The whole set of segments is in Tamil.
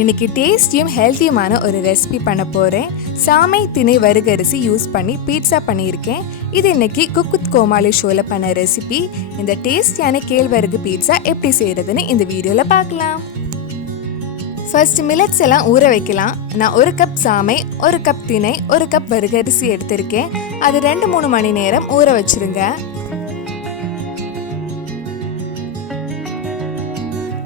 இன்னைக்கு டேஸ்டியும் ஹெல்த்தியுமான ஒரு ரெசிபி பண்ண போகிறேன். சாமை திணை வருகரிசி யூஸ் பண்ணி பீட்சா பண்ணியிருக்கேன். இது இன்னைக்கு குக் வித் கோமாளி ஷோவில் பண்ண ரெசிபி. இந்த டேஸ்டியான கேழ்வரகு பீட்சா எப்படி செய்கிறதுன்னு இந்த வீடியோவில் பார்க்கலாம். ஃபர்ஸ்ட் மில்லட்ஸ் எல்லாம் ஊற வைக்கலாம். நான் 1 கப் சாமை, 1 கப் திணை, 1 கப் வருகரிசி எடுத்திருக்கேன். அது 2-3 மணி நேரம் ஊற வச்சிருங்க.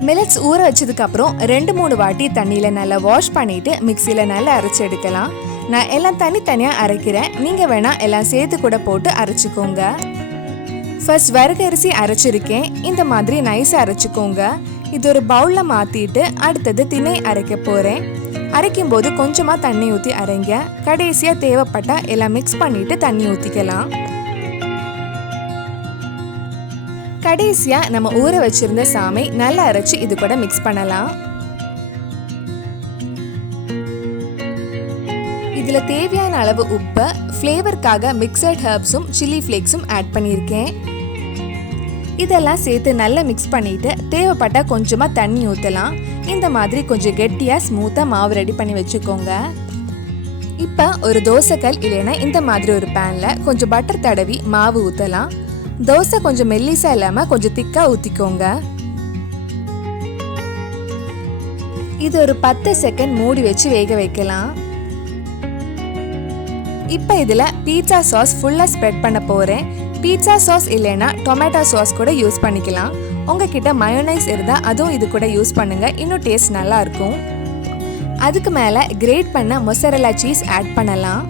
மில்லட்ஸ் ஊற வச்சதுக்கப்புறம் 2-3 வாட்டி தண்ணியில் நல்லா வாஷ் பண்ணிவிட்டு மிக்சியில் நல்லா அரைச்சி எடுக்கலாம். நான் எல்லாம் தனித்தனியாக அரைக்கிறேன். நீங்கள் வேணால் எல்லாம் சேர்த்து கூட போட்டு அரைச்சிக்கோங்க. ஃபர்ஸ்ட் வரகரிசி அரைச்சிருக்கேன். இந்த மாதிரி நைஸாக அரைச்சிக்கோங்க. இது ஒரு பவுலில் மாற்றிட்டு அடுத்தது திணை அரைக்க போகிறேன். அரைக்கும் போது கொஞ்சமாக தண்ணி ஊற்றி அரைங்க. கடைசியாக தேவைப்பட்டால் எல்லாம் மிக்ஸ் பண்ணிவிட்டு தண்ணி ஊற்றிக்கலாம். கடைசியாக நம்ம ஊற வச்சிருந்த சாமை நல்லா அரைச்சி இது கூட மிக்ஸ் பண்ணலாம். இதில் தேவையான அளவு உப்பு, ஃப்ளேவருக்காக மிக்சட் ஹெர்ப்ஸும் சில்லி ஃப்ளேக்ஸும் ஆட் பண்ணியிருக்கேன். இதெல்லாம் சேர்த்து நல்லா மிக்ஸ் பண்ணிவிட்டு தேவைப்பட்டால் கொஞ்சமாக தண்ணி ஊற்றலாம். இந்த மாதிரி கொஞ்சம் கெட்டியாக ஸ்மூத்தாக மாவு ரெடி பண்ணி வச்சுக்கோங்க. இப்போ ஒரு தோசைக்கல் இல்லைன்னா இந்த மாதிரி ஒரு பேனில் கொஞ்சம் பட்டர் தடவி மாவு ஊற்றலாம். தோசை கொஞ்சம் மெல்லிசா இல்லாமல் கொஞ்சம் திக்காக ஊற்றிக்கோங்க. இது ஒரு 10 செகண்ட் மூடி வச்சு வேக வைக்கலாம். இப்போ இதில் பீட்சா சாஸ் ஃபுல்லாக ஸ்ப்ரெட் பண்ண போகிறேன். பீட்சா சாஸ் இல்லைன்னா டொமேட்டோ சாஸ் கூட யூஸ் பண்ணிக்கலாம். உங்ககிட்ட மயோனைஸ் இருந்தால் அதுவும் இது கூட யூஸ் பண்ணுங்கள். இன்னும் டேஸ்ட் நல்லா இருக்கும். அதுக்கு மேலே கிரேட் பண்ண மொசரெல்லா சீஸ் ஆட் பண்ணலாம்.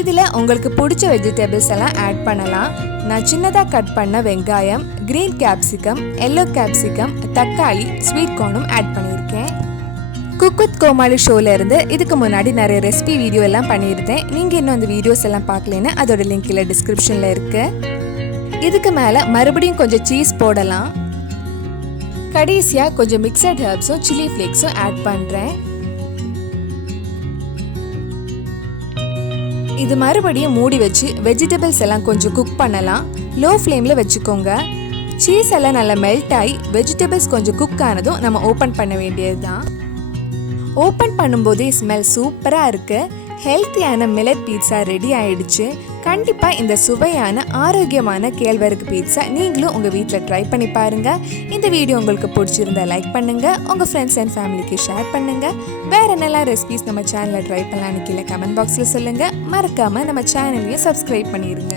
இதில் உங்களுக்கு பிடிச்ச வெஜிடபிள்ஸ் எல்லாம் ஆட் பண்ணலாம். நான் சின்னதாக கட் பண்ண வெங்காயம், கிரீன் கேப்சிகம், எல்லோ கேப்சிகம், தக்காளி, ஸ்வீட் கார்னும் ஆட் பண்ணியிருக்கேன். குக் வித் கோமாளி ஷோவில் இருந்து இதுக்கு முன்னாடி நிறைய ரெசிபி வீடியோ எல்லாம் பண்ணியிருந்தேன். நீங்கள் இன்னும் அந்த வீடியோஸ் எல்லாம் பார்க்கலன்னா அதோட லிங்க் இல்லை டிஸ்கிரிப்ஷனில் இருக்குது. இதுக்கு மேலே மறுபடியும் கொஞ்சம் சீஸ் போடலாம். கடைசியாக கொஞ்சம் மிக்சட் ஹெர்ப்ஸும் சில்லி ஃப்ளேக்ஸும் ஆட் பண்ணுறேன். இது மறுபடியும் மூடி வச்சு வெஜிடபிள்ஸ் எல்லாம் கொஞ்சம் குக் பண்ணலாம். லோ ஃப்ளேமில் வச்சுக்கோங்க. சீஸ் எல்லாம் நல்லா மெல்ட் ஆகி வெஜிடபிள்ஸ் கொஞ்சம் குக் ஆனதும் நம்ம ஓப்பன் பண்ண வேண்டியது தான். ஓப்பன் பண்ணும்போதே ஸ்மெல் சூப்பராக இருக்குது. ஹெல்த்தியான மில்லட் பீட்சா ரெடி ஆயிடுச்சு. கண்டிப்பாக இந்த சுவையான ஆரோக்கியமான கேழ்வரகு பீட்சா நீங்களும் உங்கள் வீட்டில் ட்ரை பண்ணி பாருங்கள். இந்த வீடியோ உங்களுக்கு பிடிச்சிருந்தா லைக் பண்ணுங்கள். உங்கள் ஃப்ரெண்ட்ஸ் அண்ட் ஃபேமிலிக்கு ஷேர் பண்ணுங்கள். வேறு என்னெல்லாம் ரெசிபிஸ் நம்ம சேனலில் ட்ரை பண்ணலான்னு கீழே கமெண்ட் பாக்ஸில் சொல்லுங்கள். மறக்காமல் நம்ம சேனலையும் சப்ஸ்கிரைப் பண்ணிடுங்க.